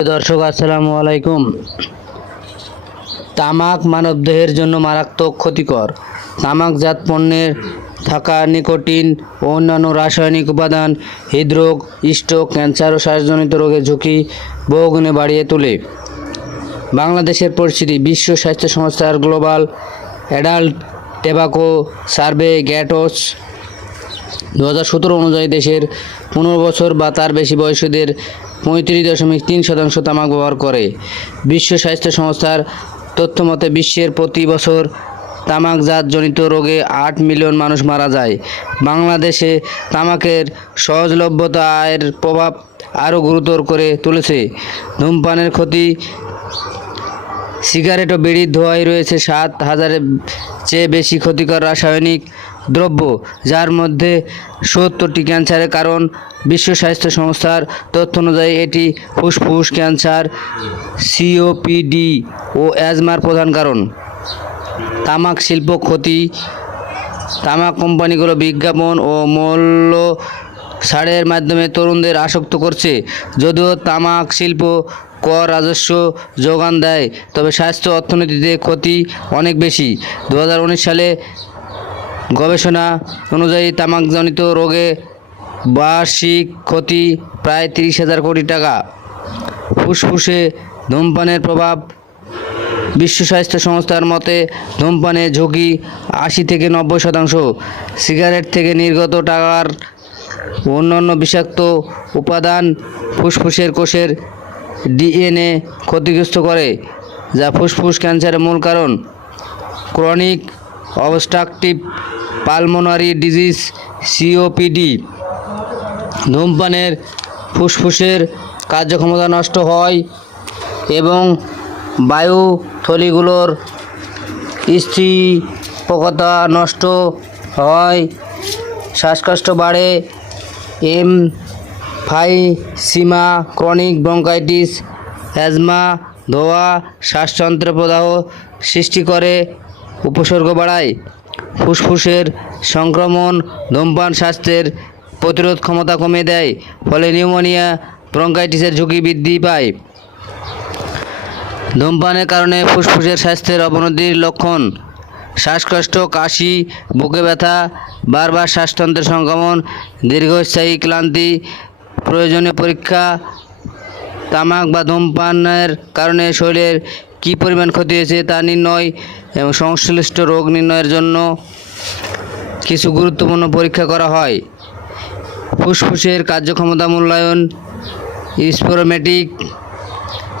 দর্শক আসসালামু আলাইকুম। তামাক মানবদেহের জন্য মারাত্মক ক্ষতিকর। তামাকজাত পণ্যের থাকা নিকোটিন ও অন্যান্য রাসায়নিক উপাদান হৃদরোগ, স্ট্রোক, ক্যান্সার ও শ্বাসজনিত রোগের ঝুঁকি বহুগুণে বাড়িয়ে তোলে। বাংলাদেশের পরিস্থিতি। বিশ্ব স্বাস্থ্য সংস্থার global adult tobacco survey gets 2017 অনুযায়ী দেশের 15 বছর বা তার বেশি বয়সীদের 35.3% তামাক ব্যবহার করে। বিশ্ব স্বাস্থ্য সংস্থার তথ্যমতে বিশ্বের প্রতি বছর তামাকজাতজনিত রোগে 8 মিলিয়ন মানুষ মারা যায়। বাংলাদেশে তামাকের সহজলভ্যতা এর প্রভাব আরও গুরুতর করে তুলেছে। ধূমপানের ক্ষতি। সিগারেট ও বিড়ির ধোঁয়ায় রয়েছে 7,000-এর চেয়ে বেশি ক্ষতিকর রাসায়নিক দ্রব্য, যার মধ্যে 70টি ক্যান্সারের কারণ। বিশ্ব স্বাস্থ্য সংস্থার তথ্য অনুযায়ী এটি ফুসফুস ক্যান্সার, সিওপিডি ও অ্যাজমার প্রধান কারণ। তামাক শিল্প ক্ষতি। তামাক কোম্পানিগুলো বিজ্ঞাপন ও মূল্য ছাড়ের মাধ্যমে তরুণদের আসক্ত করছে। যদিও তামাক শিল্প কর রাজস্ব যোগান দেয়, তবে স্বাস্থ্য অর্থনীতিতে ক্ষতি অনেক বেশি। 2019 সালে গবেষণা অনুযায়ী তামাকজনিত রোগে বার্ষিক ক্ষতি প্রায় 30,000 কোটি টাকা। ফুসফুসে ধূমপানের প্রভাব। বিশ্ব স্বাস্থ্য সংস্থার মতে ধূমপানের ঝুঁকি 80 থেকে 90%। সিগারেট থেকে নির্গত টাকার অন্যান্য বিষাক্ত উপাদান ফুসফুসের কোষের ডিএনএ ক্ষতিগ্রস্ত করে, যা ফুসফুস ক্যান্সারের মূল কারণ। Chronic obstructive pulmonary disease COPD. ধূমপানের ফুসফুসের কার্যক্ষমতা নষ্ট হয় এবং বায়ুথলিগুলোর স্থিতিস্থাপকতা নষ্ট হয়, শ্বাসকষ্ট বাড়ে, এমফাইসিমা, ক্রনিক ব্রঙ্কাইটিস, অ্যাজমা, ধোঁয়া, শ্বাসযন্ত্রে প্রদাহ সৃষ্টি করে, উপসর্গ বাড়ায়। ফুসফুসের সংক্রমণ। ধূমপান স্বাস্থ্যের প্রতিরোধ ক্ষমতা কমিয়ে দেয়, ফলে নিউমোনিয়া, ব্রঙ্কাইটিসের ঝুঁকি বৃদ্ধি পায়। ধূমপানের কারণে ফুসফুসের স্বাস্থ্যের অবনতির লক্ষণ: শ্বাসকষ্ট, কাশি, বুকে ব্যথা, বারবার শ্বাসতন্ত্রের সংক্রমণ, দীর্ঘস্থায়ী ক্লান্তি। প্রয়োজনীয় পরীক্ষা। তামাক বা ধূমপানের কারণে শরীরের কী পরিমাণ ক্ষতি হয়েছে তা নির্ণয় এবং সংশ্লিষ্ট রোগ নির্ণয়ের জন্য কিছু গুরুত্বপূর্ণ পরীক্ষা করা হয়। ফুসফুসের কার্যক্ষমতা মূল্যায়ন। স্পিরোমেট্রিক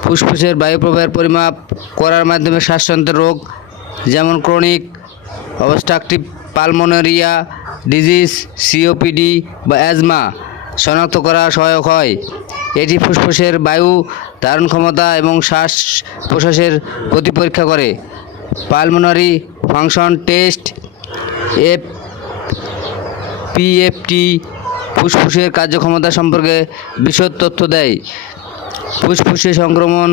ফুসফুসের বায়ুপ্রবাহের পরিমাপ করার মাধ্যমে শ্বাসতন্ত্রের রোগ যেমন ক্রনিক অবস্ট্রাকটিভ পালমোনারিয়া ডিজিজ, সিওপিডি বা অ্যাজমা শনাক্ত করা সহায়ক হয়। এটি ফুসফুসের বায়ু ধারণ ক্ষমতা এবং শ্বাস প্রশ্বাসের গতি পরীক্ষা করে। পালমোনারি ফাংশন টেস্ট পিএফটি ফুসফুসের কার্যক্ষমতা সম্পর্কে বিশদ তথ্য দেয়। ফুসফুসে সংক্রমণ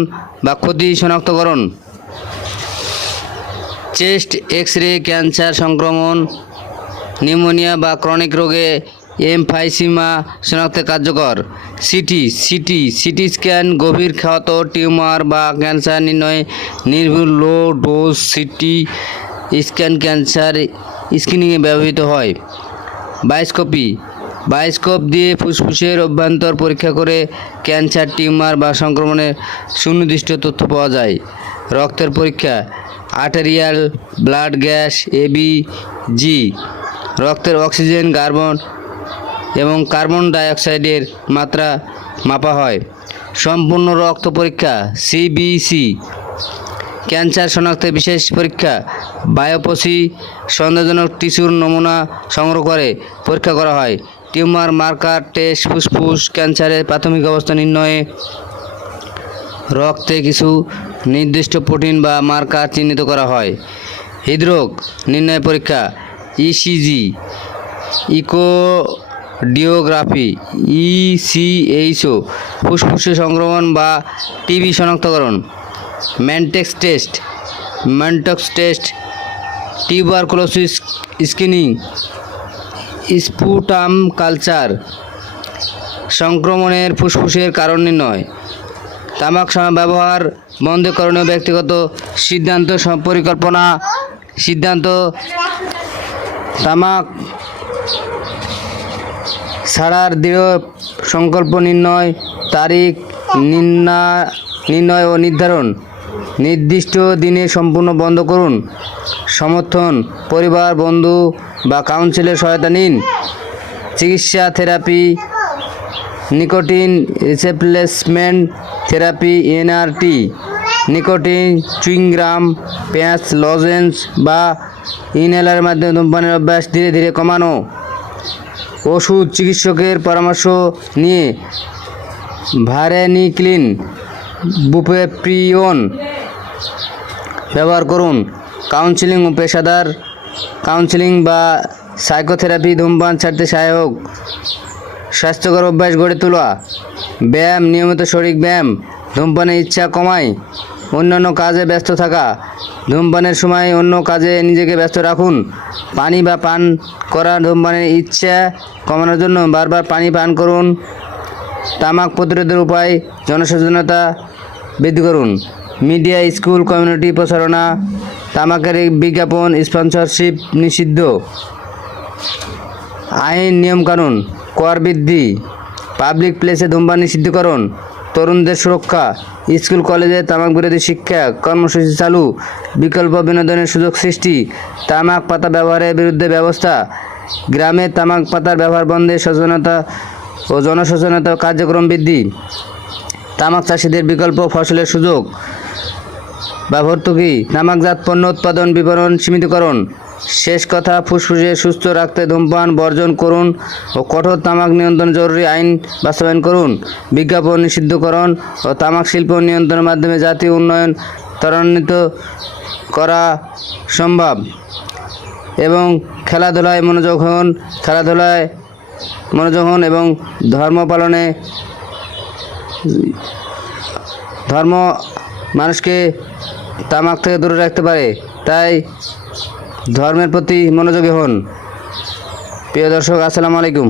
বা ক্ষতি শনাক্তকরণ। চেস্ট এক্স-রে ক্যান্সার সংক্রমণ, নিউমোনিয়া বা ক্রনিক রোগে এমফাইসিমা শনাক্তে কার্যকর। সিটি স্ক্যান গভীর ক্ষত, টিউমার বা ক্যান্সার নির্ণয়ে নির্ভুল low dose CT scan cancer স্ক্রিনিংয়ে ব্যবহৃত হয়। বায়োস্কোপ দিয়ে ফুসফুসের অভ্যন্তর পরীক্ষা করে ক্যান্সার, টিউমার বা সংক্রমণের সুনির্দিষ্ট তথ্য পাওয়া যায়। রক্তের পরীক্ষা। আর্টেরিয়াল ব্লাড গ্যাস এবিজি রক্তের অক্সিজেন, এবং কার্বন ডাইঅক্সাইডের মাত্রা মাপা হয়। সম্পূর্ণ রক্ত পরীক্ষা সিবিসি ক্যান্সার শনাক্তে বিশেষ পরীক্ষা। বায়োপসি সন্দেহজনক টিস্যুর নমুনা সংগ্রহ করে পরীক্ষা করা হয়। টিউমার মার্কার টেস্ট ফুসফুস ক্যান্সারের প্রাথমিক অবস্থা নির্ণয়ে রক্তে কিছু নির্দিষ্ট প্রোটিন বা মার্কার চিহ্নিত করা হয়। হৃদরোগ নির্ণয় পরীক্ষা ইসিজি, ইকোডিওগ্রাফি, ইসিএইচও, ফুসফুসে সংক্রমণ বা টিবি শনাক্তকরণ। Mantoux test, tuberculosis screening, sputum culture. সংক্রমণের ফুসফুসের কারণ নির্ণয়। তামাক ব্যবহার বন্ধ করণীয় ব্যক্তিগত পরিকল্পনা সিদ্ধান্ত তামাক ছাড়ার দৃঢ় সংকল্প নির্ণয় তারিখ নির্ণয় ও নির্ধারণ নির্দিষ্ট দিনে সম্পূর্ণ বন্ধ করুন। সমর্থন পরিবার বন্ধু বা কাউন্সিলের সহায়তা নিন। চিকিৎসা therapy nicotine replacement therapy NRT nicotine chewing gum patch lozenge বা ইনহেলারের মাধ্যমে ধূমপানের অভ্যাস ধীরে ধীরে কমানো। ওষুধ চিকিৎসকের পরামর্শ নিয়ে ভারেনিক্লিন বুপ্রেপিওন ব্যবহার করুন। কাউন্সিলিং ও পেশাদার কাউন্সিলিং বা সাইকোথেরাপি ধূমপান ছাড়তে সহায়ক। স্বাস্থ্যকর অভ্যাস গড়ে তোলা ব্যায়াম নিয়মিত শারীরিক ব্যায়াম ধূমপানের ইচ্ছা কমায়। অন্যান্য কাজে ব্যস্ত থাকা ধূমপানের সময় অন্য কাজে নিজেকে ব্যস্ত রাখুন। পানি বা পান করা ধূমপানের ইচ্ছা কমানোর জন্য বারবার পানি পান করুন। তামাক প্রতিরোধের উপায় জনসচেতনতা বৃদ্ধি করুন। মিডিয়া স্কুল কমিউনিটি প্রচারণা তামাকের বিজ্ঞাপন স্পন্সরশিপ নিষিদ্ধ। আইন নিয়মকানুন কর বৃদ্ধি পাবলিক প্লেসে ধূমপান নিষিদ্ধকরণ। তরুণদের সুরক্ষা স্কুল কলেজে তামাক বিরোধী শিক্ষা কর্মসূচি চালু। বিকল্প বিনোদনের সুযোগ সৃষ্টি। তামাক পাতা ব্যবহারের বিরুদ্ধে ব্যবস্থা। গ্রামে তামাক পাতার ব্যবহার বন্ধে সচেতনতা ও জনসচেতনতা কার্যক্রম বৃদ্ধি। তামাক চাষিদের বিকল্প ফসলের সুযোগ বা ভর্তুকি। তামাকজাত পণ্য উৎপাদন বিপণন সীমিতকরণ। শেষ কথা ফুসফুসে সুস্থ রাখতে ধূমপান বর্জন করুন ও কঠোর তামাক নিয়ন্ত্রণ জরুরি আইন বাস্তবায়ন করুন। বিজ্ঞাপন নিষিদ্ধকরণ ও তামাক শিল্প নিয়ন্ত্রণের মাধ্যমে জাতীয় উন্নয়ন ত্বরান্বিত করা সম্ভব। এবং খেলাধুলায় মনোযোগ হন এবং ধর্ম পালনে ধর্ম মানুষকে তামাক থেকে দূরে রাখতে পারে, তাই ধর্মের প্রতি মনোযোগী হন। প্রিয় দর্শক, আসসালামু আলাইকুম।